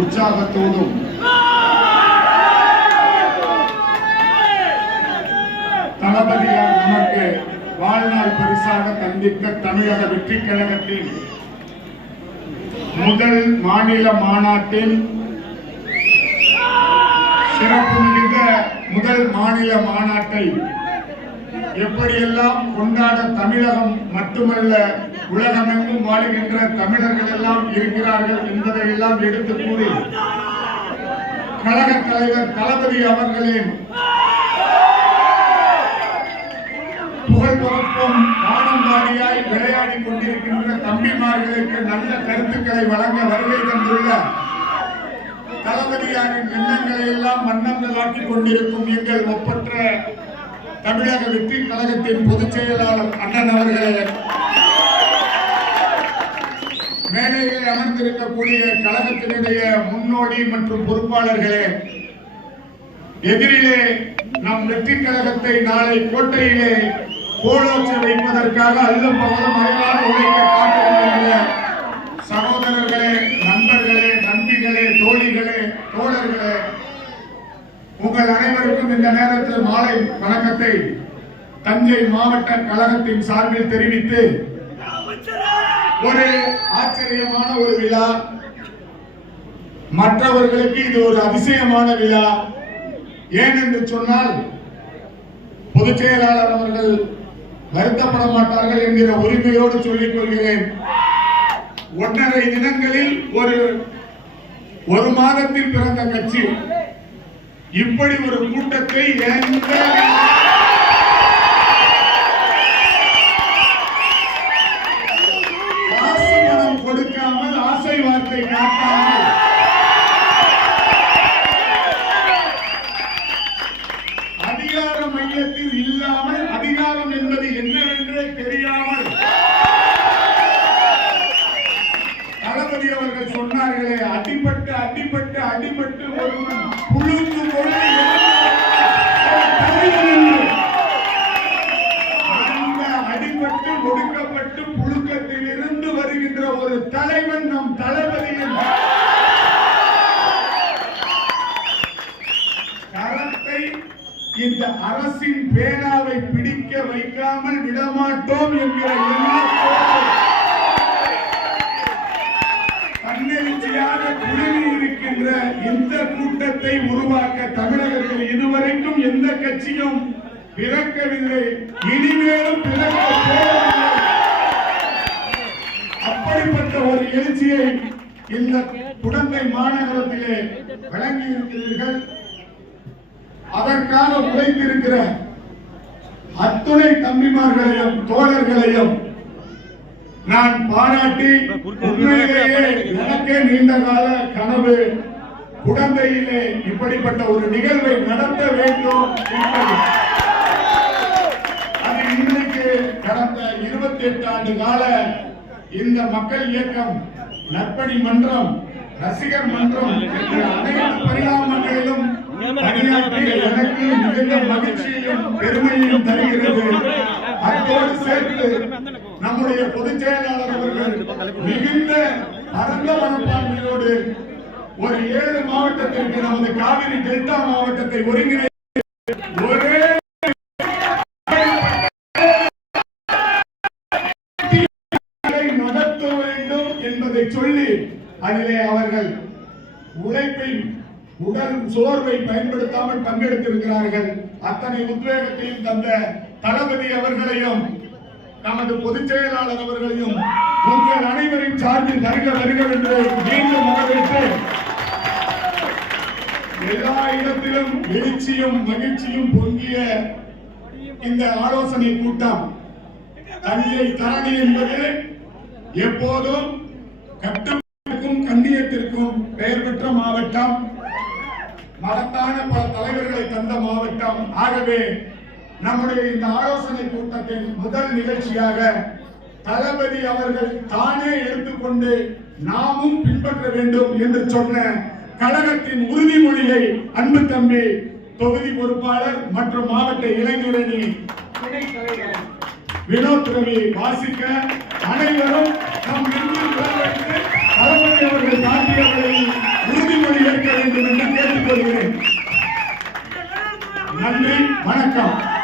உற்சாகத்தோடும் தளபதியார் நமக்கு வாழ்நாள் பரிசாக தந்தித்த தமிழக வெற்றி கழகத்தின் முதல் மாநில மாநாட்டின் சிறப்பு மிகுந்த முதல் மாநில மாநாட்டை எப்படியெல்லாம் கொண்டாட தமிழகம் மட்டுமல்ல உலகமெங்கும் வாழுகின்ற தமிழர்கள் எல்லாம் இருக்கிறார்கள் என்பதை எல்லாம் எடுத்து கூறி கழக தலைவர் தளபதி அவர்களின் புகழ் பரப்பும் வானம்பாடியாய் விளையாடி கொண்டிருக்கின்ற தம்பிமார்களுக்கு நல்ல கருத்துக்களை வழங்க வருகை தந்துள்ள தளபதியாரின் எண்ணங்களை எல்லாம் மன்னங்களாக்கிக் கொண்டிருக்கும் எங்கள் ஒப்பற்ற தமிழக வெற்றி கழகத்தின் பொதுச் செயலாளர் அண்ணன் அவர்களே, மேடையில் அமர்ந்திருக்கக்கூடிய கழகத்தினுடைய முன்னோடி மற்றும் பொறுப்பாளர்களே, எதிரிலே நம் வெற்றி கழகத்தை நாளை கோட்டையிலே கோலோச்ச வைப்பதற்காக அல்லும் பகலும் அயலான உழைக்க காத்திருக்கின்ற சகோதரர்களே, நண்பர்களே, நண்பிகளே, தோழிகளே, தோழர்களே, உங்கள் அனைவருக்கும் இந்த நேரத்தில் மாலை வணக்கத்தை தஞ்சை மாவட்ட கழகத்தின் சார்பில் தெரிவித்து, ஒரு ஆச்சரியமான ஒரு விழா, மற்றவர்களுக்கு இது ஒரு அதிசயமான விழா. ஏனென்று சொன்னால் பொதுச் செயலாளர் அவர்கள் வருத்தப்பட மாட்டார்கள் என்கிற உரிமையோடு சொல்லிக் கொள்கிறேன். 1.5 தினங்களில் ஒரு மாதத்தில் பிறந்த கட்சி இப்படி ஒரு கூட்டத்தை எந்த காசு பணம் கொடுக்காமல், ஆசை வார்த்தை காட்டாமல், அதிகார மையத்தில் இல்லாமல், அதிகாரம் என்பது என்னவென்றே தெரியாமல், தளபதி அவர்கள் சொன்னார்களே, அடிபட்டு அடிபட்டு அடிபட்டு ஒருவன் புழுந்து அந்த அடிபட்டு ஒடுக்கப்பட்டு புழுக்கத்தில் இருந்து வருகின்ற ஒரு தலைவன் நம் தளபதியின் கரத்தை இந்த அரசின் பேனாவை பிடிக்க வைக்காமல் விடமாட்டோம் என்கிற தன்னெழுச்சியாக குழுமி இருக்கின்ற இந்த கூட்டத்தை உருவாக்க தமிழகத்தில் இதுவரைக்கும் எந்த கட்சியும் பிறக்கவில்லை, இனிமேலும் பிறக்க போவதில்லை. அப்படிப்பட்ட ஒரு எழுச்சியை இந்த குடந்தை மாநகரத்திலே வழங்கி இருக்கிறீர்கள். அதற்காக உழைத்திருக்கிற அத்துணை தம்பிமார்களையும் தோழர்களையும் நான் பாராட்டி, உண்மையிலேயே எனக்கே நீண்ட கால கனவு குடந்தையிலே இப்படிப்பட்ட ஒரு நிகழ்வை நடத்த வேண்டும் என்பது. அது இன்றைக்கு கடந்த 28 ஆண்டு கால இந்த மக்கள் இயக்கம், நற்பணி மன்றம், ரசிகர் மன்றம் என்ற அனைத்து பரிணாமங்களிலும் பணியாற்றி எனக்கு மிகுந்த மகிழ்ச்சியையும் பெருமையையும் தருகிறது. அதோடு சேர்த்து நம்முடைய பொதுச் செயலாளர் அவர்கள் மிகுந்த பரந்த மனப்பான்மையோடு ஒரு 7 மாவட்டத்திற்கு நமது காவிரி டெல்டா மாவட்டத்தை ஒருங்கிணைத்து ஒரே நடத்த வேண்டும் என்பதை சொல்லி அதிலே அவர்கள் உழைப்பை, உடல் சோர்வை பயன்படுத்தாமல் பங்கெடுத்திருக்கிறார்கள். அத்தனை உத்வேகத்தையும் தந்த தளபதி அவர்களையும் நமது பொதுச் செயலாளர் அவர்களையும் உங்கள் அனைவரின் சார்பில் வருக வருக என்று மீண்டும் வரவேற்று, எல்லா இடத்திலும் எழுச்சியும் மகிழ்ச்சியும் பொங்கிய இந்த ஆலோசனை கூட்டம், தஞ்சை தரணி என்பது எப்போதும் கட்டுக்கும் கண்ணியத்திற்கும் பெயர் பெற்ற மாவட்டம், மகத்தான பல தலைவர்களை தந்த மாவட்டம். ஆகவே நம்முடைய இந்த ஆலோசனை கூட்டத்தின் முதல் நிகழ்ச்சியாக தளபதி அவர்கள் தானே எடுத்துக்கொண்டு நாமும் பின்பற்ற வேண்டும் என்று சொன்ன கழகத்தின் உறுதிமொழியை அன்பு தம்பி தொகுதி பொறுப்பாளர் மற்றும் மாவட்ட இளைஞரணி வினோத் ரவி வாசிக்க அனைவரும் நம் தளபதி அவர்கள் காட்டியவர்களை உறுதி வேண்டும் என்று கேட்டுக்கொள்கிறேன். நன்றி, வணக்கம்.